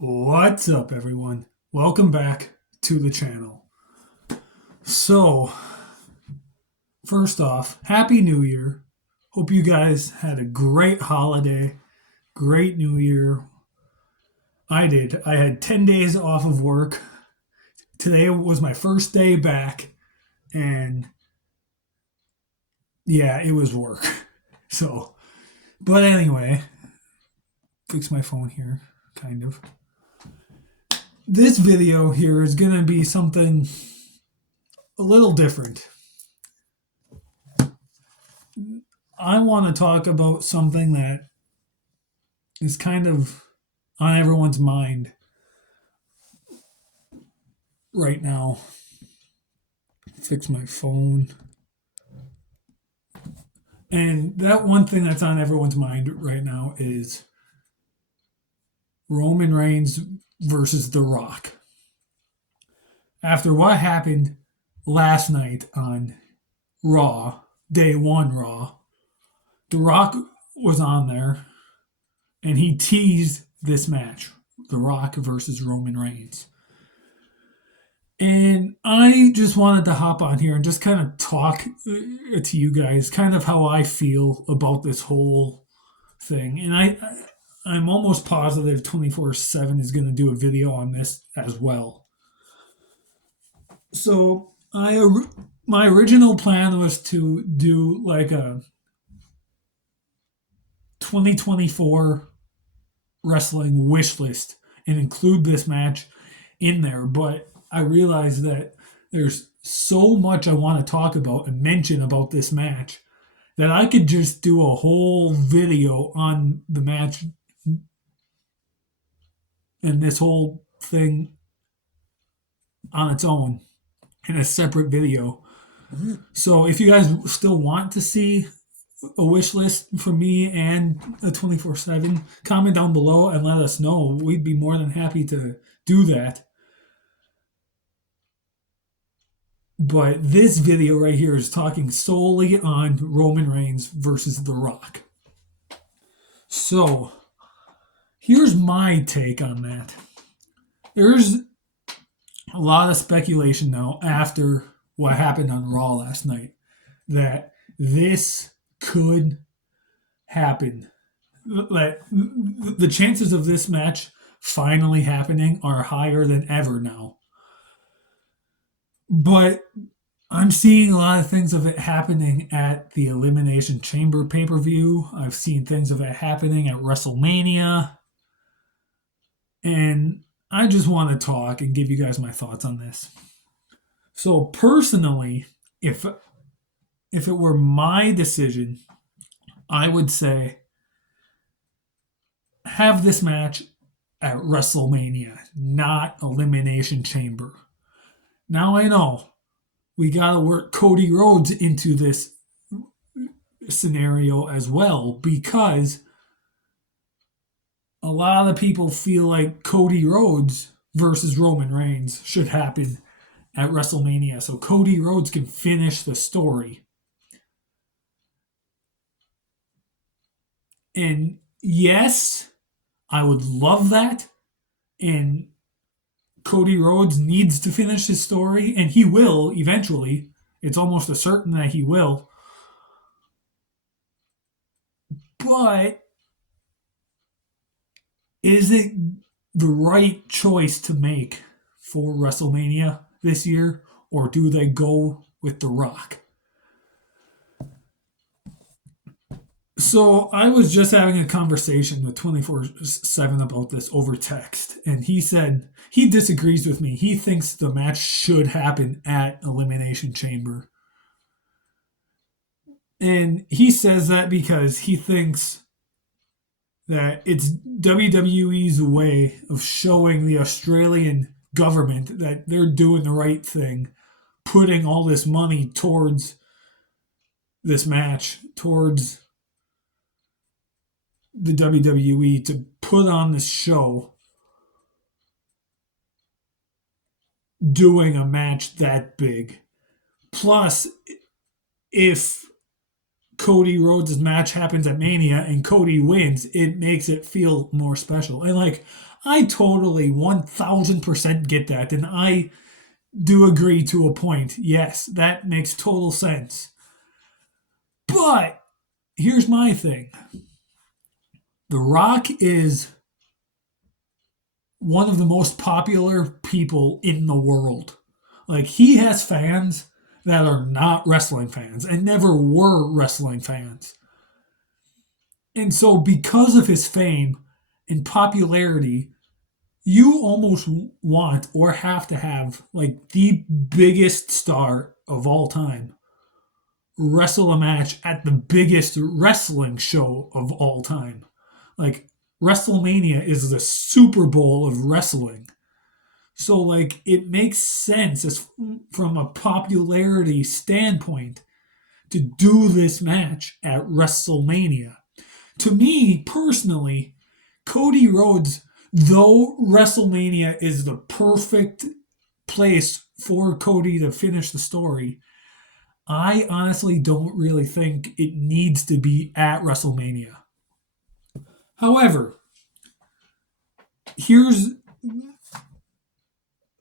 What's up, everyone? Welcome back to the channel. So, first off, Happy New Year. Hope you guys had a great holiday, great New Year. I did. I had 10 days off of work. Today was my first day back, and yeah, it was work. So, but anyway, fix my phone here, kind of. This video here is going to be something a little different. I want to talk about something that is kind of on everyone's mind right now. Fix my phone. And that one thing that's on everyone's mind right now is Roman Reigns versus The Rock. After what happened last night on Raw, day one Raw, The Rock was on there and he teased this match, The Rock versus Roman Reigns. And I just wanted to hop on here and just kind of talk to you guys, kind of how I feel about this whole thing. And I'm almost positive 24/7 is going to do a video on this as well. So my original plan was to do like a 2024 wrestling wish list and include this match in there, but I realized that there's so much I want to talk about and mention about this match that I could just do a whole video on the match and this whole thing on its own in a separate video. So if you guys still want to see a wish list from me and a 24/7, comment down below and let us know. We'd be more than happy to do that. But this video right here is talking solely on Roman Reigns versus The Rock. So, here's my take on that. There's a lot of speculation now after what happened on Raw last night that this could happen. That the chances of this match finally happening are higher than ever now. But I'm seeing a lot of things of it happening at the Elimination Chamber pay-per-view. I've seen things of it happening at WrestleMania. And I just want to talk and give you guys my thoughts on this. So personally, if it were my decision, I would say have this match at WrestleMania, not Elimination Chamber. Now I know we got to work Cody Rhodes into this scenario as well because a lot of the people feel like Cody Rhodes versus Roman Reigns should happen at WrestleMania so Cody Rhodes can finish the story. And yes, I would love that. And Cody Rhodes needs to finish his story, and he will eventually. It's almost a certain that he will. But is it the right choice to make for WrestleMania this year, or do they go with The Rock? So I was just having a conversation with 24/7 about this over text, and he said he disagrees with me. He thinks the match should happen at Elimination Chamber. And he says that because he thinks that it's WWE's way of showing the Australian government that they're doing the right thing, putting all this money towards this match, towards the WWE to put on this show doing a match that big. Plus, if Cody Rhodes' match happens at Mania and Cody wins, it makes it feel more special. And like, I totally 1000% get that. And I do agree to a point. Yes, that makes total sense. But here's my thing. The Rock is one of the most popular people in the world. Like, he has fans that are not wrestling fans and never were wrestling fans. And so, because of his fame and popularity, you almost want or have to have like the biggest star of all time wrestle a match at the biggest wrestling show of all time. Like, WrestleMania is the Super Bowl of wrestling. So like, it makes sense as from a popularity standpoint to do this match at WrestleMania. To me personally, Cody Rhodes, though WrestleMania is the perfect place for Cody to finish the story, I honestly don't really think it needs to be at WrestleMania. However, here's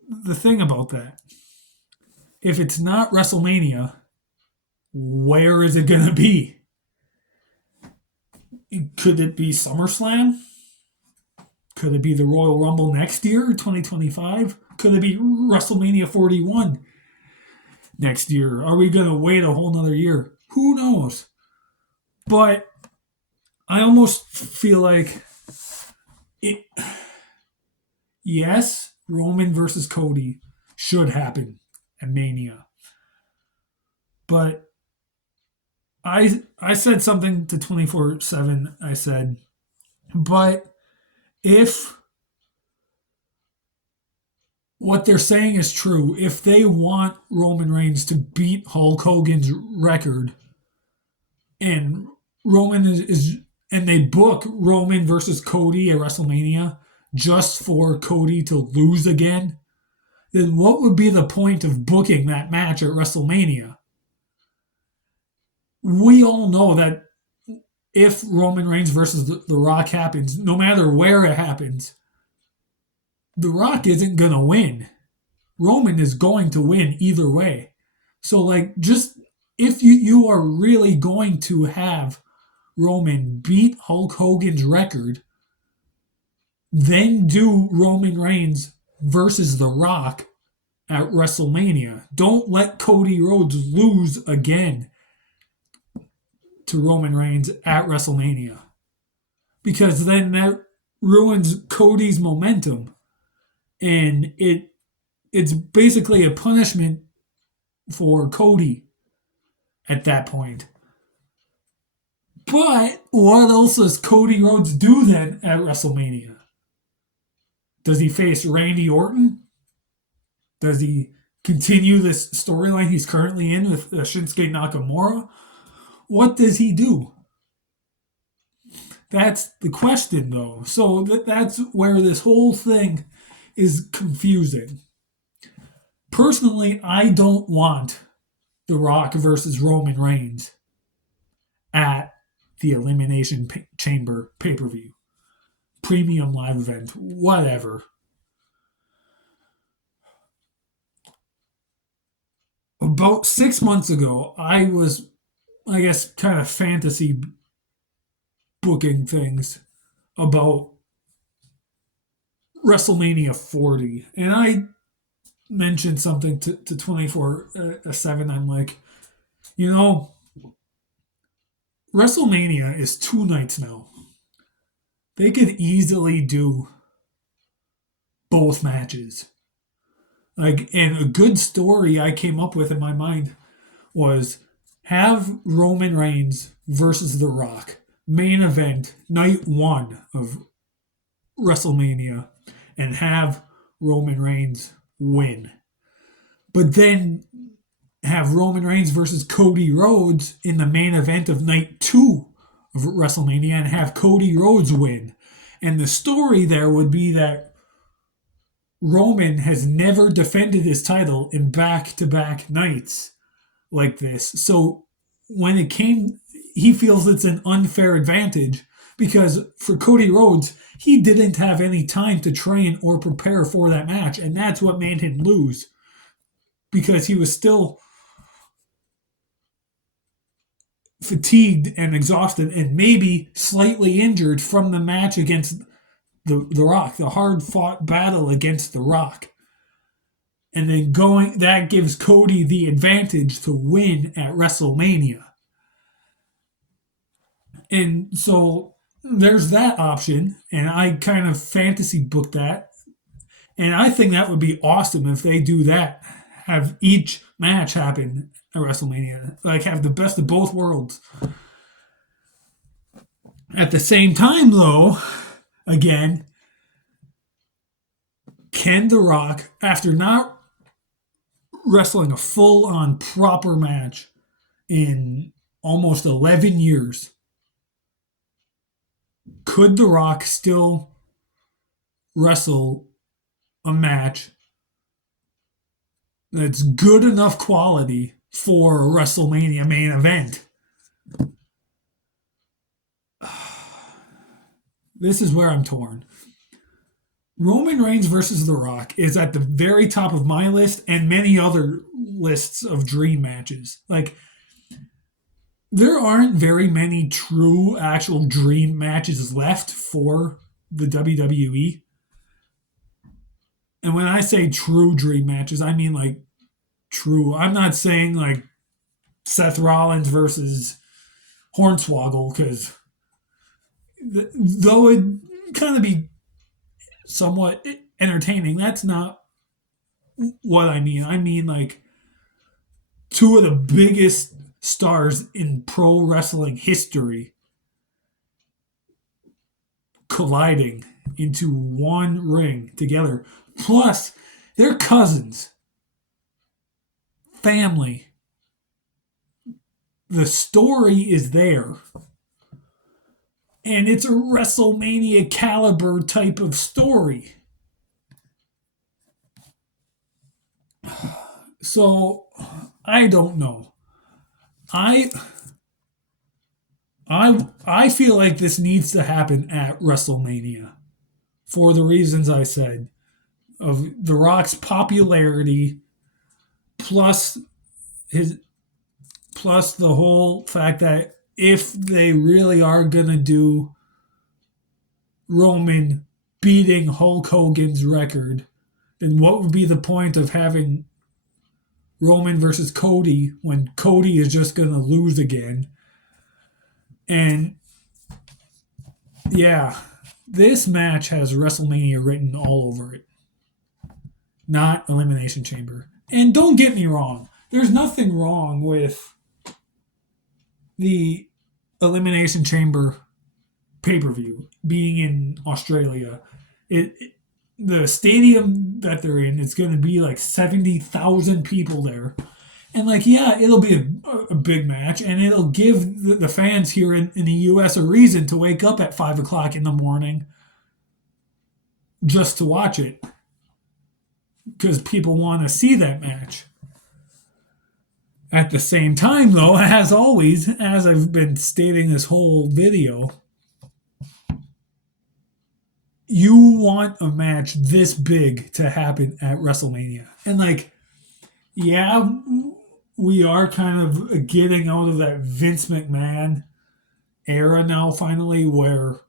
the thing about that. If it's not WrestleMania, where is it going to be? Could it be SummerSlam? Could it be the Royal Rumble next year, 2025? Could it be WrestleMania 41 next year? Are we going to wait a whole nother year? Who knows? But I almost feel like it. Yes, Roman versus Cody should happen at Mania. But I said something to 24/7. I said, but if what they're saying is true, if they want Roman Reigns to beat Hulk Hogan's record, and Roman is and they book Roman versus Cody at WrestleMania just for Cody to lose again, then what would be the point of booking that match at WrestleMania? We all know that if Roman Reigns versus The Rock happens, no matter where it happens, The Rock isn't going to win. Roman is going to win either way. So, like, just if you are really going to have Roman beat Hulk Hogan's record, then do Roman Reigns versus The Rock at WrestleMania. Don't let Cody Rhodes lose again to Roman Reigns at WrestleMania. Because then that ruins Cody's momentum. And it's basically a punishment for Cody at that point. But what else does Cody Rhodes do then at WrestleMania? Does he face Randy Orton? Does he continue this storyline he's currently in with Shinsuke Nakamura? What does he do? That's the question, though. So that's where this whole thing is confusing. Personally, I don't want The Rock versus Roman Reigns at the Elimination Chamber pay-per-view, premium live event, whatever. About 6 months ago, I was, I guess, kind of fantasy booking things about WrestleMania 40. And I mentioned something to 24/7. I'm like, you know, WrestleMania is 2 nights now. They could easily do both matches. Like, and a good story I came up with in my mind was have Roman Reigns versus The Rock, main event, night one of WrestleMania, and have Roman Reigns win. But then have Roman Reigns versus Cody Rhodes in the main event of night two of WrestleMania and have Cody Rhodes win. And the story there would be that Roman has never defended his title in back-to-back nights like this. So when it came, he feels it's an unfair advantage because for Cody Rhodes, he didn't have any time to train or prepare for that match, and that's what made him lose because he was still fatigued and exhausted and maybe slightly injured from the match against the Rock, the hard fought battle against the Rock. And then that gives Cody the advantage to win at WrestleMania. And so there's that option, and I kind of fantasy booked that. And I think that would be awesome if they do that. Have each match happen at WrestleMania. Like have the best of both worlds. At the same time, though, again, can The Rock, after not wrestling a full on proper match in almost 11 years, could The Rock still wrestle a match that's good enough quality for a WrestleMania main event? This is where I'm torn. Roman Reigns versus The Rock is at the very top of my list and many other lists of dream matches. Like, there aren't very many true, actual dream matches left for the WWE. And when I say true dream matches, I mean like true. I'm not saying like Seth Rollins versus Hornswoggle because though it kind of be somewhat entertaining, that's not what I mean. I mean like two of the biggest stars in pro wrestling history colliding into one ring together. Plus, they're cousins, family. The story is there. And it's a WrestleMania caliber type of story. So, I don't know. I feel like this needs to happen at WrestleMania for the reasons I said of The Rock's popularity plus his plus the whole fact that if they really are going to do Roman beating Hulk Hogan's record, then what would be the point of having Roman versus Cody when Cody is just going to lose again? And yeah, this match has WrestleMania written all over it, not Elimination Chamber. And don't get me wrong, there's nothing wrong with the Elimination Chamber pay-per-view being in Australia. The stadium that they're in, it's going to be like 70,000 people there. And like, yeah, it'll be a big match, and it'll give the fans here in the U.S. a reason to wake up at 5 o'clock in the morning just to watch it. Because people want to see that match. At the same time, though, as always, as I've been stating this whole video, you want a match this big to happen at WrestleMania. And like, yeah, we are kind of getting out of that Vince McMahon era now, finally, where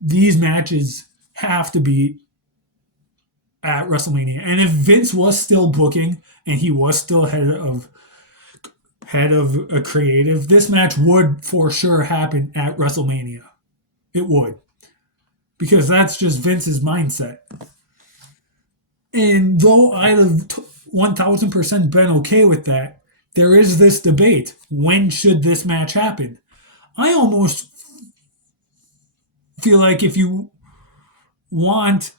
these matches have to be at WrestleMania. And if Vince was still booking and he was still head of a creative, this match would for sure happen at WrestleMania. It would. Because that's just Vince's mindset. And though I'd have 1000% been okay with that, there is this debate. When should this match happen? I almost feel like if you want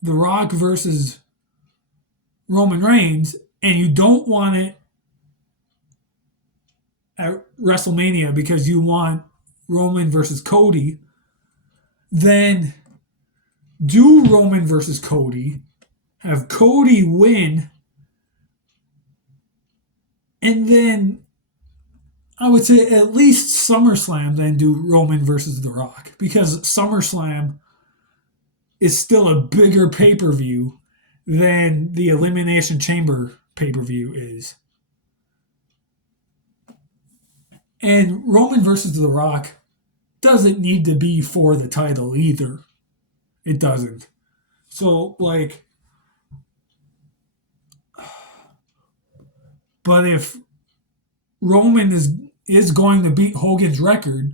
The Rock versus Roman Reigns and you don't want it at WrestleMania because you want Roman versus Cody, then do Roman versus Cody, have Cody win, and then I would say at least SummerSlam, then do Roman versus The Rock, because SummerSlam is still a bigger pay per view than the Elimination Chamber pay per view is. And Roman versus The Rock doesn't need to be for the title either. It doesn't. So, like, but if Roman is going to beat Hogan's record,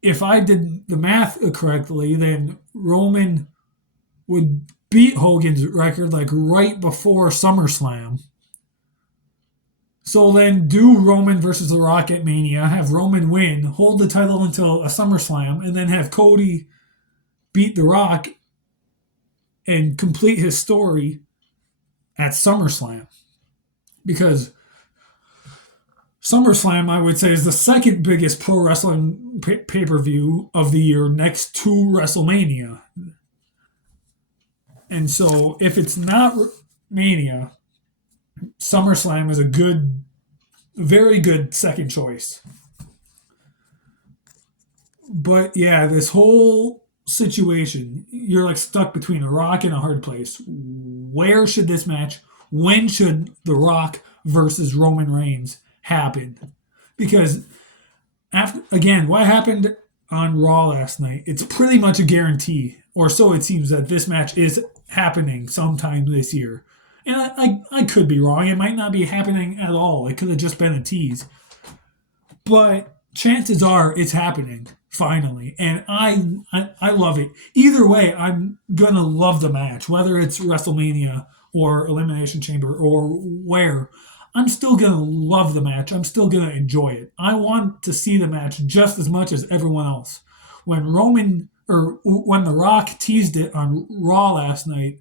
if I did the math correctly, then Roman would beat Hogan's record like right before SummerSlam. So then do Roman versus The Rock at Mania, have Roman win, hold the title until a SummerSlam, and then have Cody beat The Rock and complete his story at SummerSlam. Because SummerSlam, I would say, is the second biggest pro wrestling pay-per-view of the year next to WrestleMania. And so if it's not Mania, SummerSlam is a good, very good second choice. But yeah, this whole situation, you're like stuck between a rock and a hard place. Where should this match, when should The Rock versus Roman Reigns happen? Because after, again, what happened on Raw last night, it's pretty much a guarantee, or so it seems, that this match is happening sometime this year. And I could be wrong. It might not be happening at all. It could have just been a tease. But chances are it's happening finally. And I love it. Either way, I'm going to love the match, whether it's WrestleMania or Elimination Chamber or where. I'm still going to love the match. I'm still going to enjoy it. I want to see the match just as much as everyone else. When The Rock teased it on Raw last night,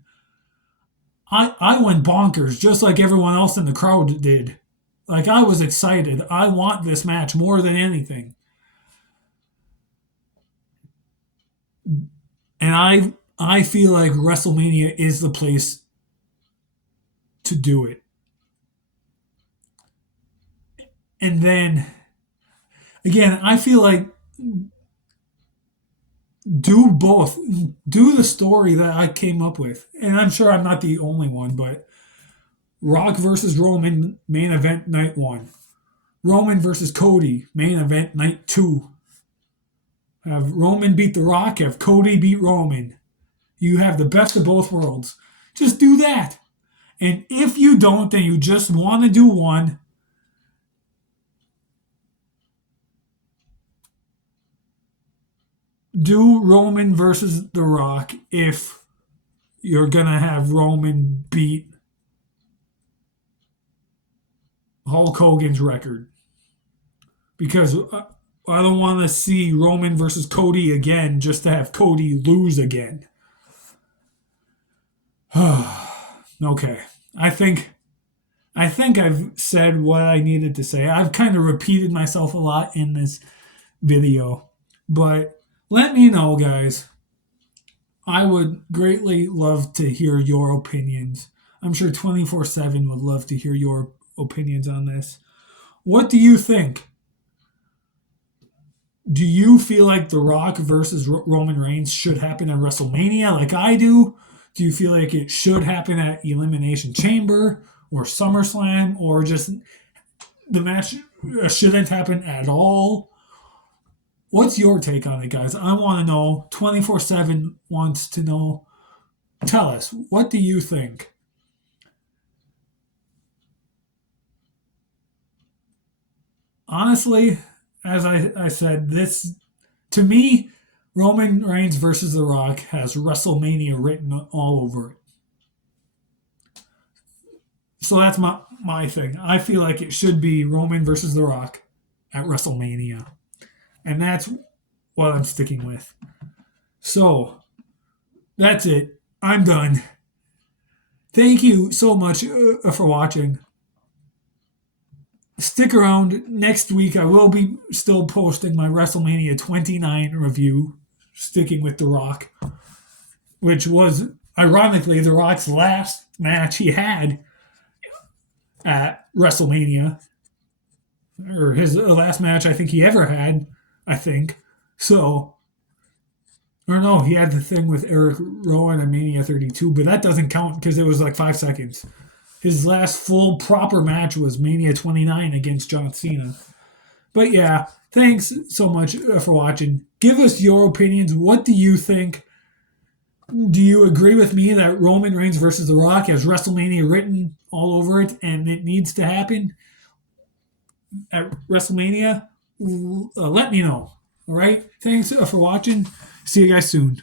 I went bonkers just like everyone else in the crowd did. Like, I was excited. I want this match more than anything. And I feel like WrestleMania is the place to do it. And then, again, I feel like do both. Do the story that I came up with. And I'm sure I'm not the only one, but Rock versus Roman, main event night 1. Roman versus Cody, main event night 2. Have Roman beat The Rock, have Cody beat Roman. You have the best of both worlds. Just do that. And if you don't, then you just want to do one. Do Roman versus The Rock if you're going to have Roman beat Hulk Hogan's record. Because I don't want to see Roman versus Cody again just to have Cody lose again. Okay. I think I've said what I needed to say. I've kind of repeated myself a lot in this video. But let me know, guys. I would greatly love to hear your opinions. I'm sure 24/7 would love to hear your opinions on this. What do you think? Do you feel like The Rock versus Roman Reigns should happen at WrestleMania like I do? Do you feel like it should happen at Elimination Chamber or SummerSlam, or just the match shouldn't happen at all? What's your take on it, guys? I want to know. 24/7 wants to know. Tell us, what do you think? Honestly, as I said, this, to me, Roman Reigns versus The Rock has WrestleMania written all over it. So that's my thing. I feel like it should be Roman versus The Rock at WrestleMania. And that's what I'm sticking with. So, that's it. I'm done. Thank you so much for watching. Stick around. Next week, I will be still posting my WrestleMania 29 review, sticking with The Rock, which was, ironically, The Rock's last match he had at WrestleMania. or his last match I think he ever had. I think so. Or no, he had the thing with Eric Rowan at Mania 32, but that doesn't count because it was like 5 seconds. His last full proper match was Mania 29 against John Cena. But yeah, thanks so much for watching. Give us your opinions. What do you think? Do you agree with me that Roman Reigns versus The Rock has WrestleMania written all over it and it needs to happen at WrestleMania? Let me know. All right. Thanks for watching. See you guys soon.